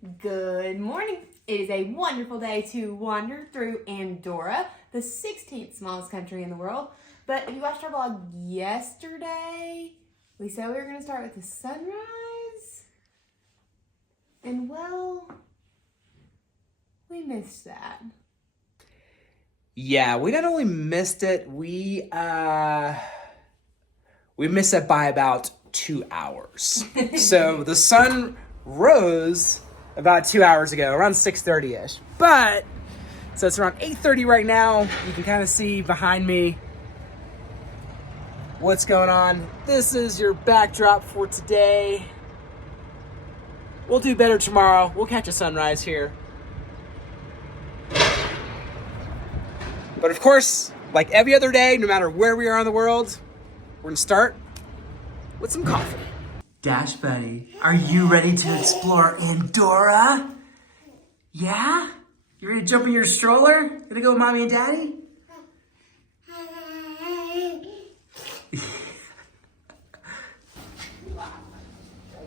Good morning. It is a wonderful day to wander through Andorra, the 16th smallest country in the world. But if you watched our vlog yesterday, we said we were going to start with the sunrise. And well, we missed that. Yeah, we not only missed it, we missed it by about 2 hours. So the sun rose about 2 hours ago, around 6:30-ish. But, so it's around 8:30 right now. You can kind of see behind me what's going on. This is your backdrop for today. We'll do better tomorrow. We'll catch a sunrise here. But of course, like every other day, no matter where we are in the world, we're gonna start with some coffee. Dash buddy, are you ready to explore Andorra? Yeah? You ready to jump in your stroller? Gonna go with mommy and daddy? He's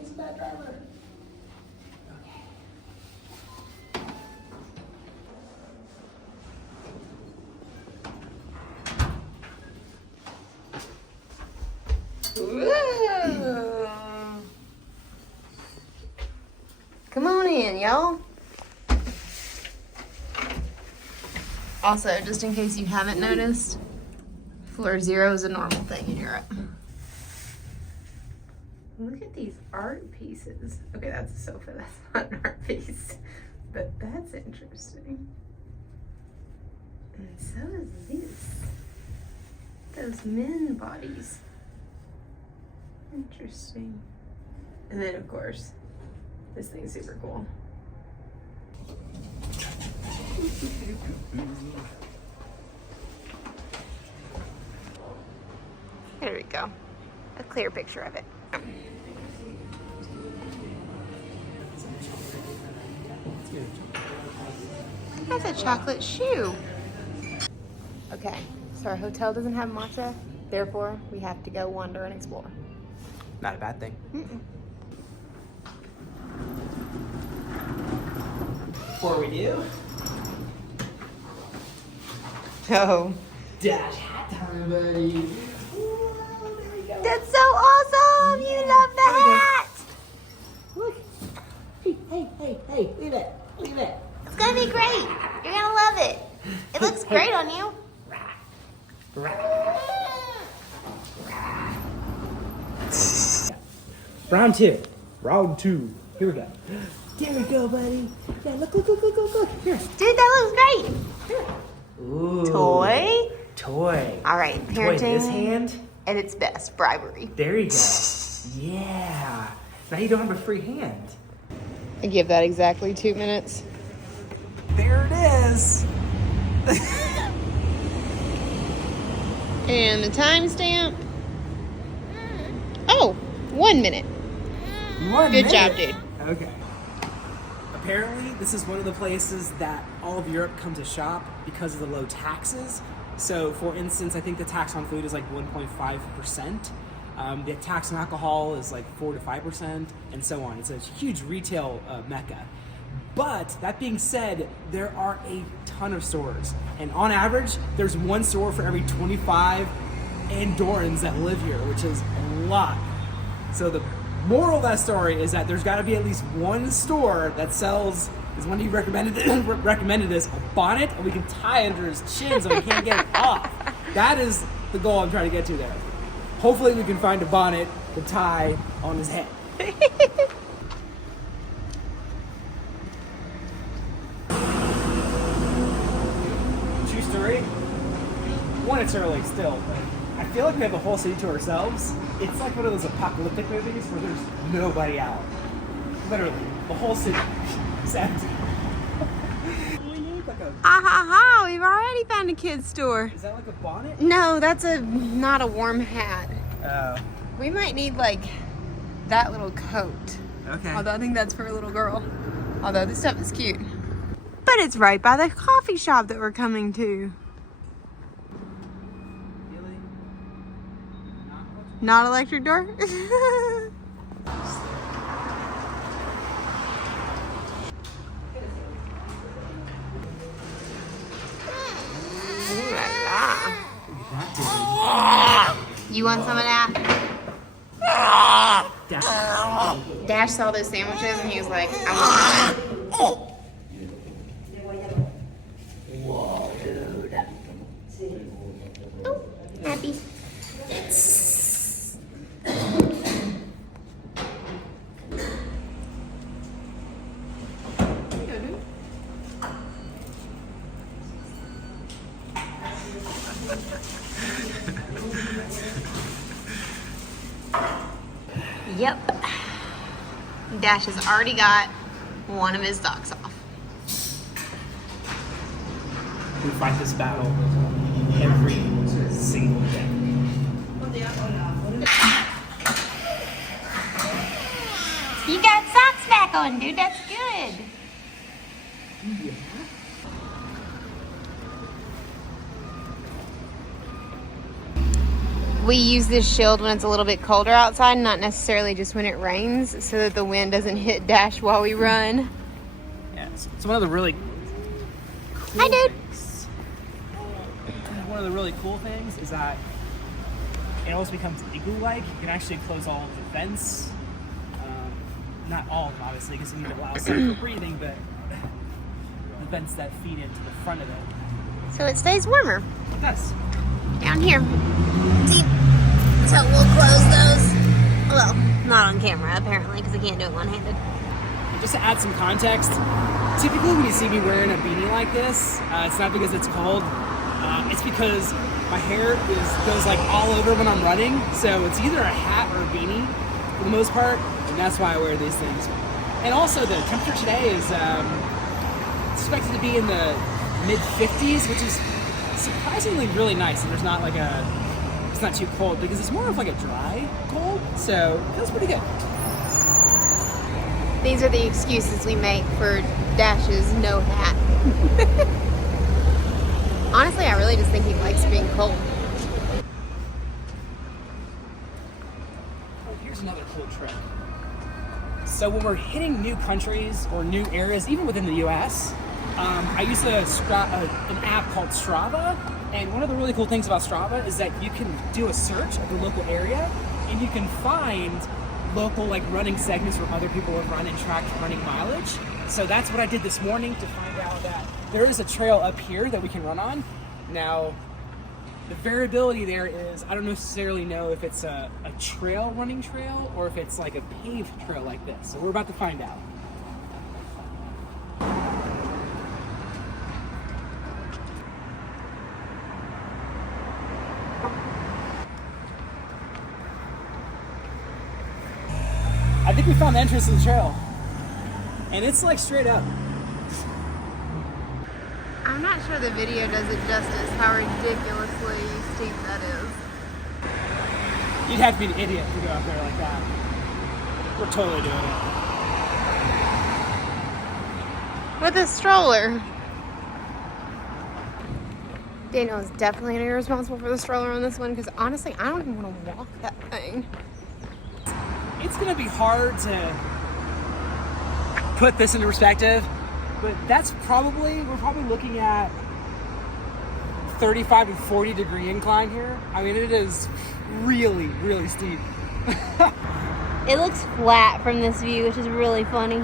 a bad driver. Ooh. Come on in, y'all. Also, just in case you haven't noticed, floor 0 is a normal thing in Europe. Look at these art pieces. Okay, that's a sofa. That's not an art piece. But that's interesting. And so is this. Those men bodies. Interesting. And then, of course, this thing's super cool. There we go. A clear picture of it. That's a chocolate shoe. Okay, so our hotel doesn't have matcha, therefore we have to go wander and explore. Not a bad thing. Before we do, Oh, dash hat time, buddy. Whoa, there we go. that's so awesome! You love the hat! Look. Hey, leave it. It's gonna be great. You're gonna love it. It looks great on you. Round two. Here we go. There we go, buddy. Yeah, look. Here. Dude, that looks great. Ooh. Toy. All right, Toy in parenting this hand. at its best, bribery. There you go. Yeah. Now you don't have a free hand. I give that exactly 2 minutes. There it is. And the timestamp. Oh, 1 minute. Good job, dude. Okay. Apparently, this is one of the places that all of Europe come to shop because of the low taxes. So, for instance, I think the tax on food is like 1.5%. The tax on alcohol is like 4 to 5%, and so on. It's a huge retail mecca. But that being said, there are a ton of stores, and on average, there's one store for every 25 Andorrans that live here, which is a lot. So the moral of that story is that there's got to be at least one store that sells, as one of you recommended this, a bonnet, and we can tie under his chin so he can't get it off. That is the goal I'm trying to get to there. Hopefully we can find a bonnet to tie on his head. True story. One, it's early still, but I feel like we have the whole city to ourselves. It's like one of those apocalyptic movies where there's nobody out. Literally, the whole city is empty. We need like a... We've already found a kid's store. Is that like a bonnet? No, that's not a warm hat. Oh. We might need like that little coat. Okay. Although I think that's for a little girl. Although this stuff is cute. But it's right by the coffee shop that we're coming to. Not electric door? You want some of that? Dash. Dash saw those sandwiches and he was like, I want that. Whoa, dude. Oh, happy. Yep. Dash has already got one of his socks off. We fight this battle every single day. You got socks back on, dude. That's good. Yeah. We use this shield when it's a little bit colder outside, not necessarily just when it rains, so that the wind doesn't hit Dash while we run. Yeah, it's one of the really cool Hi, dude. things. One of the really cool things is that it almost becomes igloo-like. You can actually close all of the vents. Not all of them, obviously, because you need to allow some for breathing, but the vents that feed into the front of it. So it stays warmer. It does. Down here. See? So we'll close those. Well, not on camera, apparently, because I can't do it one-handed. Just to add some context, typically when you see me wearing a beanie like this, it's not because it's cold. It's because my hair goes like all over when I'm running. So it's either a hat or a beanie for the most part, and that's why I wear these things. And also the temperature today is expected to be in the mid-50s, which is surprisingly really nice. And there's not like it's not too cold because it's more of like a dry cold, so it feels pretty good. These are the excuses we make for Dash's no hat. Honestly, I really just think he likes being cold. Oh, here's another cool trick. So when we're hitting new countries or new areas, even within the US, I use an app called Strava, and one of the really cool things about Strava is that you can do a search of the local area, and you can find local like running segments where other people have run and track running mileage. So that's what I did this morning to find out that there is a trail up here that we can run on. Now, the variability there is, I don't necessarily know if it's a running trail or if it's like a paved trail like this. So we're about to find out. I think we found the entrance to the trail. And it's like straight up. I'm not sure the video does it justice how ridiculously steep that is. You'd have to be an idiot to go up there like that. We're totally doing it. With a stroller. Daniel is definitely going to be responsible for the stroller on this one because honestly, I don't even want to walk that thing. It's going to be hard to put this into perspective, but we're probably looking at 35 to 40 degree incline here. I mean, it is really, really steep. It looks flat from this view, which is really funny.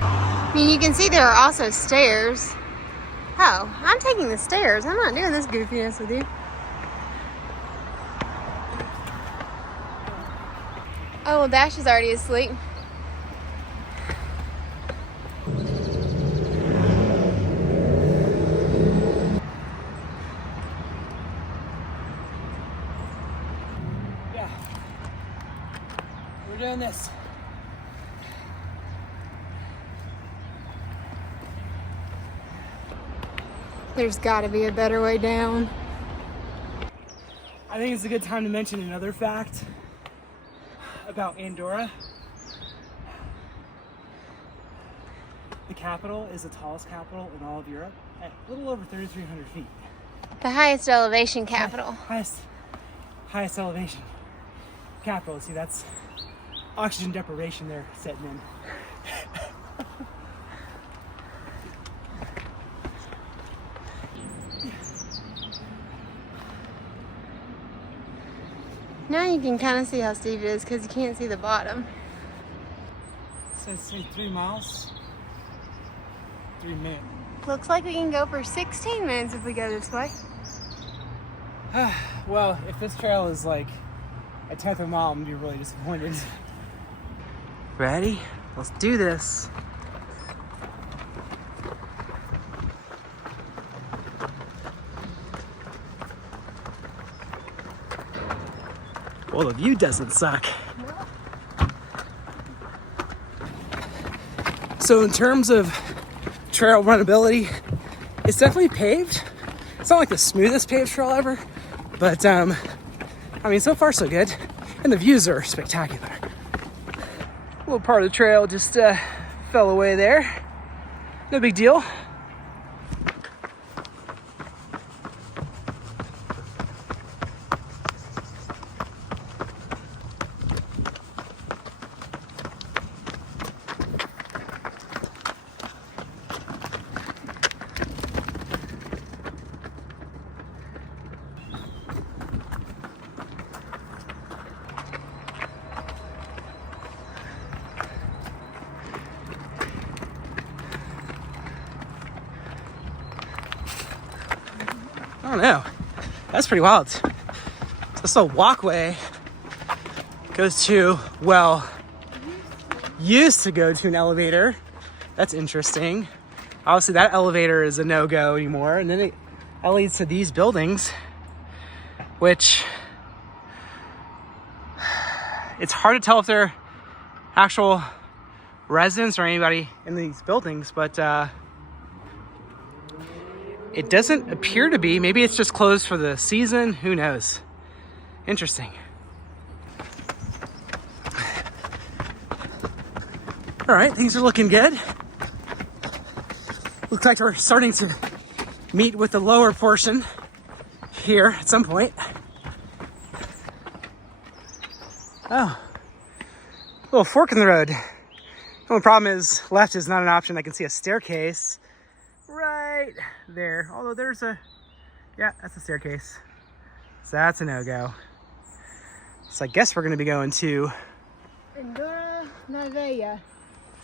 I mean, you can see there are also stairs. Oh, I'm taking the stairs. I'm not doing this goofiness with you. Oh, well, Dash is already asleep. Yeah. We're doing this. There's got to be a better way down. I think it's a good time to mention another fact about Andorra. The capital is the tallest capital in all of Europe at a little over 3,300 feet. The highest elevation capital. Highest elevation capital. See, that's oxygen deprivation there setting in. Now you can kind of see how steep it is because you can't see the bottom. So it's 3 miles. 3 minutes. Looks like we can go for 16 minutes if we go this way. Well, if this trail is like a 10th of a mile, I'm gonna be really disappointed. Ready? Let's do this. Well, the view doesn't suck. So in terms of trail runnability, it's definitely paved. It's not like the smoothest paved trail ever, but I mean, so far so good. And the views are spectacular. A little part of the trail just fell away there. No big deal. I don't know. That's pretty wild. So this little walkway goes to, well, used to go to an elevator. That's interesting. Obviously that elevator is a no-go anymore. And then that leads to these buildings, which it's hard to tell if they're actual residents or anybody in these buildings, but it doesn't appear to be. Maybe it's just closed for the season. Who knows? Interesting. All right, things are looking good. Looks like we're starting to meet with the lower portion here at some point. Oh, a little fork in the road. The only problem is left is not an option. I can see a staircase right there. Although there's yeah, that's a staircase. So that's a no-go. So I guess we're gonna be going to Andorra La Vella.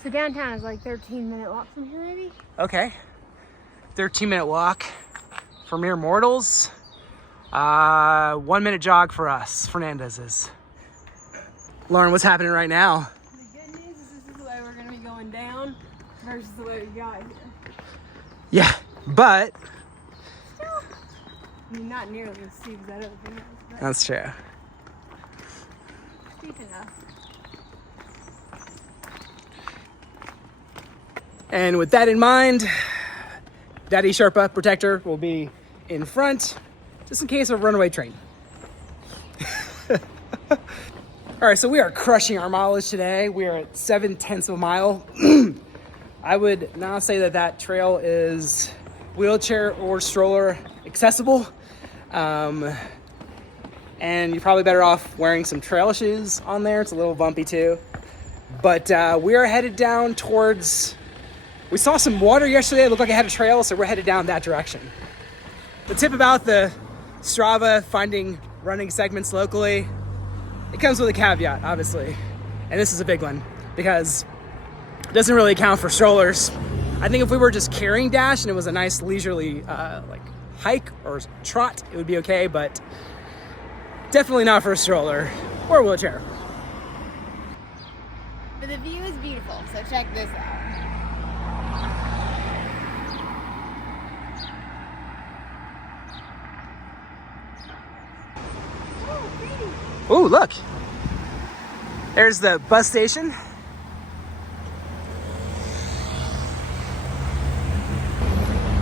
So downtown is like 13-minute walk from here, maybe? Okay. 13-minute walk for mere mortals. 1-minute jog for us, Fernandez's. Lauren, what's happening right now? The good news is this is the way we're gonna be going down versus the way we got here. Yeah, but Still, I mean, not nearly as steep as that other thing is, but that's true. steep enough. And with that in mind, Daddy Sherpa Protector will be in front, just in case of a runaway train. All right, so we are crushing our mileage today. We are at 7/10 of a mile. I would now say that that trail is wheelchair or stroller accessible. And you're probably better off wearing some trail shoes on there. It's a little bumpy too. But we are headed down towards, we saw some water yesterday. It looked like it had a trail, so we're headed down that direction. The tip about the Strava finding running segments locally, it comes with a caveat, obviously. And this is a big one because it doesn't really account for strollers. I think if we were just carrying Dash and it was a nice leisurely like hike or trot, it would be okay, but definitely not for a stroller or a wheelchair. But the view is beautiful, so check this out. Ooh, look. There's the bus station.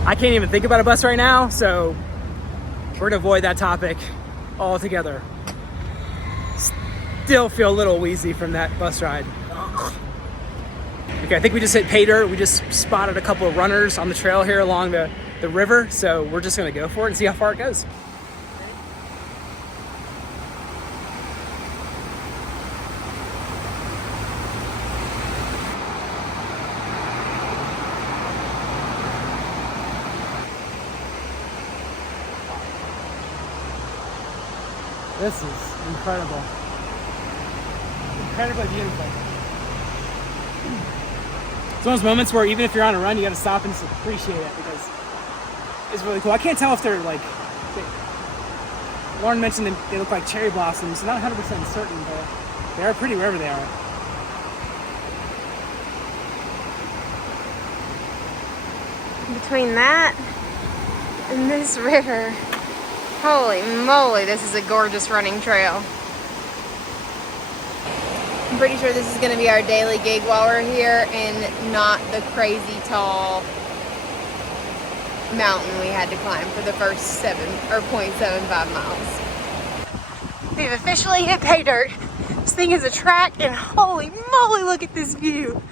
I can't even think about a bus right now, so we're gonna avoid that topic altogether. Still feel a little wheezy from that bus ride. Okay, I think we just hit pay dirt. We just spotted a couple of runners on the trail here along the river, so we're just gonna go for it and see how far it goes. This is incredible. Incredibly beautiful. It's one of those moments where even if you're on a run, you gotta stop and just appreciate it because it's really cool. I can't tell if they're like, Lauren mentioned that they look like cherry blossoms. Not 100% certain, but they are pretty wherever they are. Between that and this river, holy moly, this is a gorgeous running trail. I'm pretty sure this is going to be our daily gig while we're here and not the crazy tall mountain we had to climb for the first 0.75 miles. We've officially hit pay dirt. This thing is a track and holy moly, look at this view.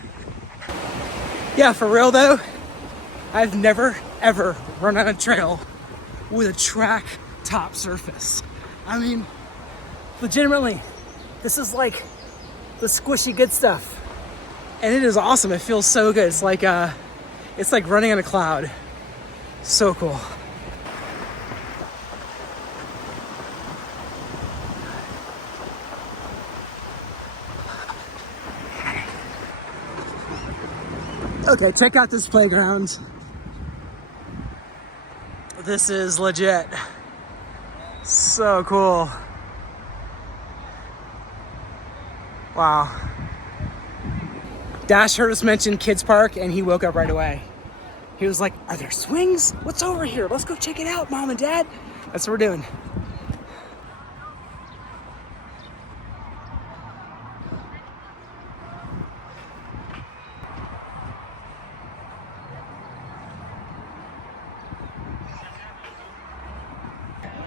Yeah, for real though, I've never ever run on a trail with a track top surface. I mean, legitimately, this is like the squishy good stuff. And it is awesome. It feels so good. It's like running on a cloud. So cool. Okay, check out this playground. This is legit. So cool. Wow. Dash heard us mention Kids Park and he woke up right away. He was like, are there swings? What's over here? Let's go check it out, Mom and Dad. That's what we're doing.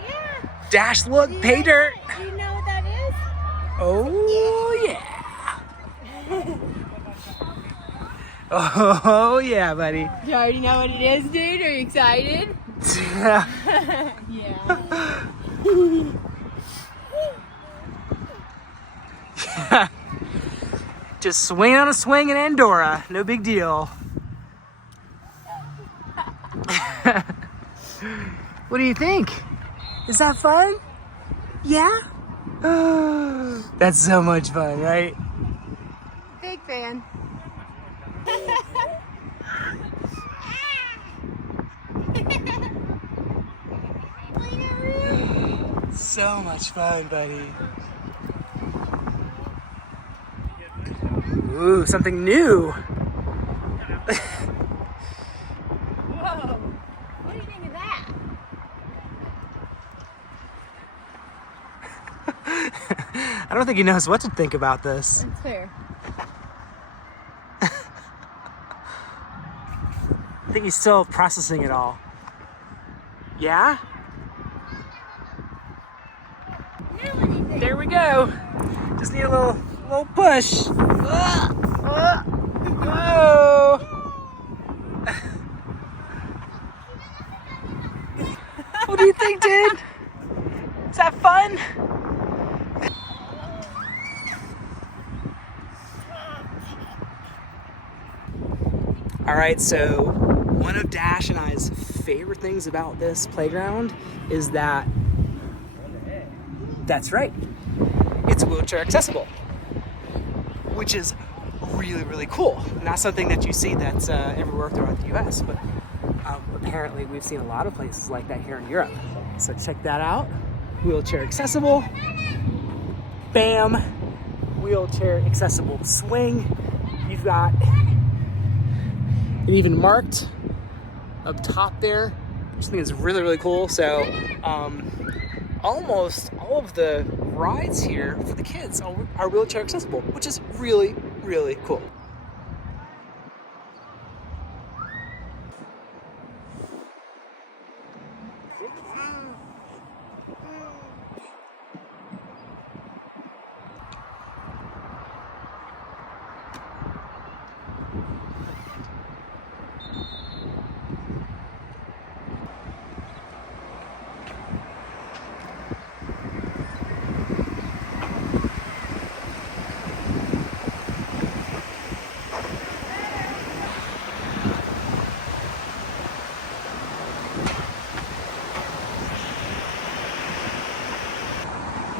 Yeah. Dash, look, pay dirt. Do you know what that is? Oh, yeah. Oh, yeah, buddy. Do you already know what it is, dude? Are you excited? Yeah. Yeah. Just swing on a swing in Andorra. No big deal. What do you think? Is that fun? Yeah? That's so much fun, right? Big fan. So much fun, buddy. Ooh, something new. Whoa. What do you think of that? I don't think he knows what to think about this. That's fair. I think he's still processing it all. Yeah? There we go. Just need a little push. Whoa. What do you think, dude? Is that fun? All right, so one of Dash and I's favorite things about this playground is that, that's right, it's wheelchair accessible, which is really, really cool. Not something that you see that's everywhere throughout the US, but apparently we've seen a lot of places like that here in Europe. So check that out, wheelchair accessible, bam, wheelchair accessible swing. You've got it even marked up top there, which I think is really, really cool. So almost all of the rides here for the kids are wheelchair accessible, which is really, really cool.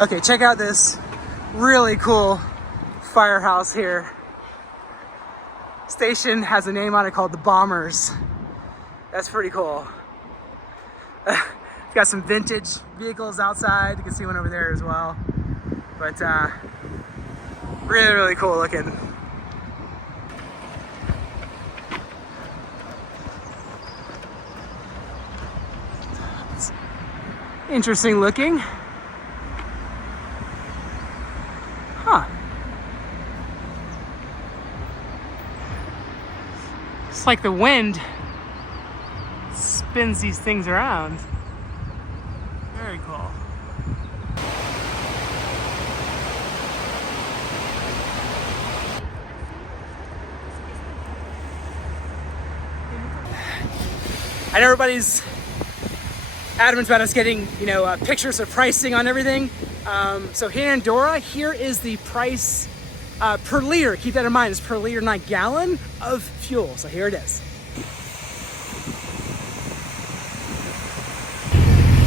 Okay, check out this really cool firehouse here. Station has a name on it called the Bombers. That's pretty cool. It's got some vintage vehicles outside. You can see one over there as well. But really, really cool looking. It's interesting looking. Huh. It's like the wind spins these things around. Very cool. I know everybody's adamant about us getting, pictures of pricing on everything. So here in Andorra, here is the price per liter. Keep that in mind, it's per liter, not gallon of fuel. So here it is.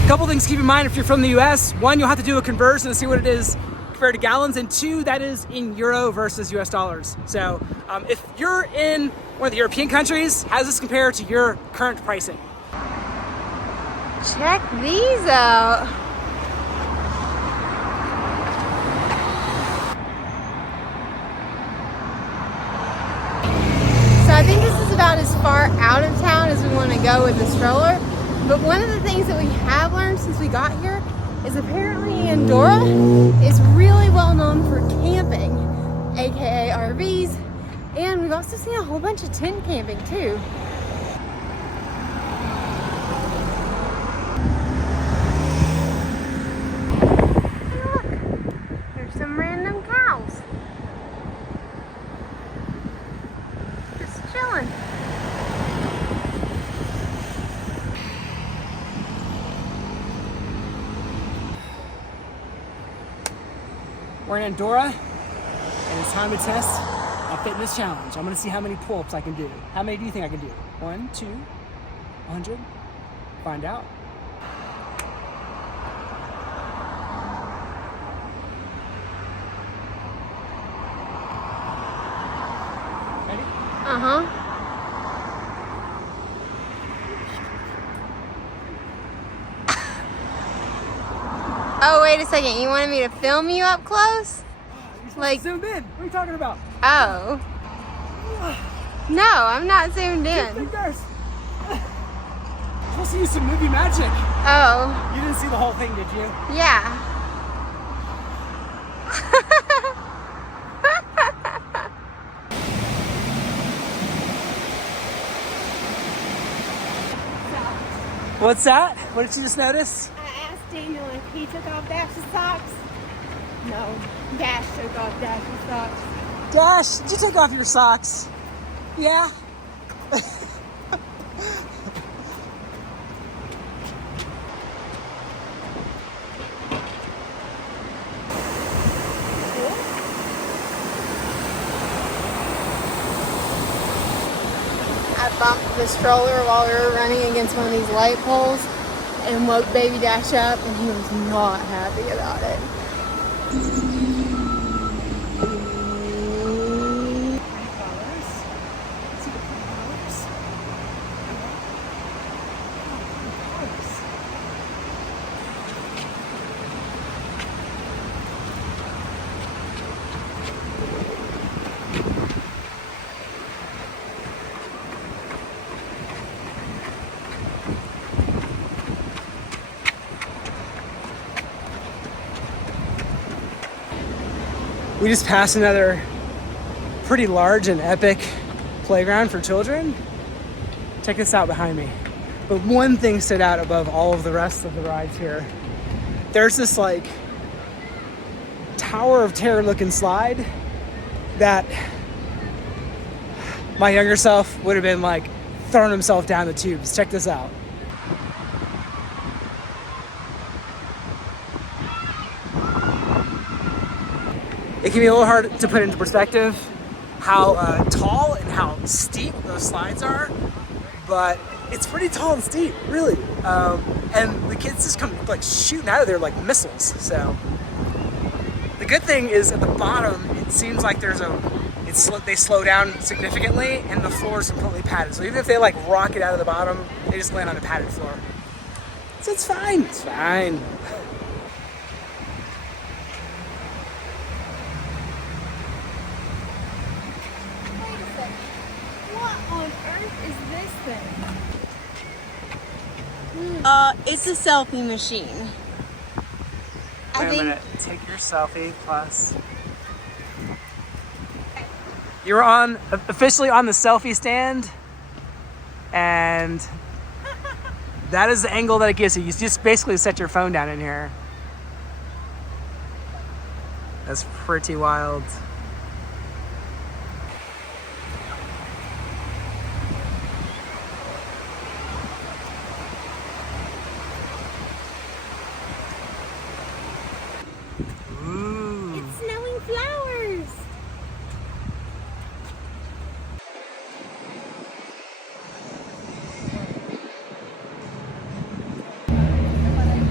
A couple things to keep in mind if you're from the US. One, you'll have to do a conversion to see what it is compared to gallons. And two, that is in euro versus US dollars. So if you're in one of the European countries, how does this compare to your current pricing? Check these out. So I think this is about as far out of town as we want to go with the stroller. But one of the things that we have learned since we got here is apparently Andorra is really well known for camping, aka RVs, and we've also seen a whole bunch of tent camping too. Some random cows. Just chilling. We're in Andorra, and it's time to test a fitness challenge. I'm gonna see how many pull-ups I can do. How many do you think I can do? 1, 2, 100? Find out. Ready? Uh-huh. Oh, wait a second. You wanted me to film you up close? Like, zoomed in. What are you talking about? oh. No, I'm not zoomed in. Fingers. Supposed to use some movie magic. Oh. You didn't see the whole thing, did you? Yeah. What's that? What did you just notice? I asked Daniel if he took off Dash's socks. No, Dash took off Dash's socks. Dash, did you take off your socks? Yeah. I bumped the stroller while we were running against one of these light poles and woke baby Dash up, and he was not happy about it. We just passed another pretty large and epic playground for children. Check this out behind me. But one thing stood out above all of the rest of the rides here. There's this like Tower of Terror looking slide that my younger self would have been like throwing himself down the tubes. Check this out. It can be a little hard to put into perspective how tall and how steep those slides are, but it's pretty tall and steep, really. And the kids just come like shooting out of there like missiles. So good thing is at the bottom, it seems like they slow down significantly, and the floor is completely padded. So even if they like rocket out of the bottom, they just land on a padded floor. So it's fine. It's fine. What on earth is this thing? It's a selfie machine. Wait a minute. Take your selfie plus. You're officially on the selfie stand, and that is the angle that it gives you. You just basically set your phone down in here. That's pretty wild. It's snowing flowers.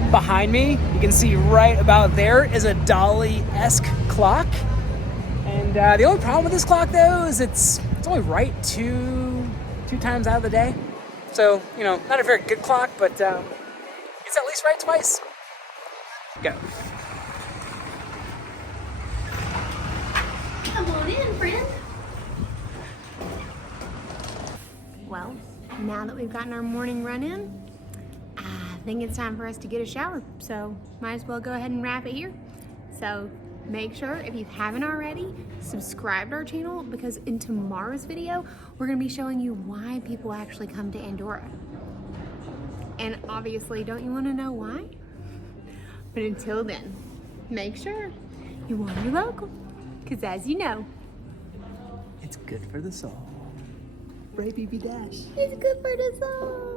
Behind me, you can see right about there is a Dolly-esque clock. And the only problem with this clock, though, is it's only right two times out of the day. So, you know, not a very good clock, but it's at least right twice. Go. Come on in, friend. Well, now that we've gotten our morning run in, I think it's time for us to get a shower. So might as well go ahead and wrap it here. So make sure, if you haven't already, subscribe to our channel, because in tomorrow's video, we're gonna be showing you why people actually come to Andorra. And obviously, don't you wanna know why? But until then, make sure you wander local, because as you know, It's good for the soul. Right, BB Dash? it's good for the soul.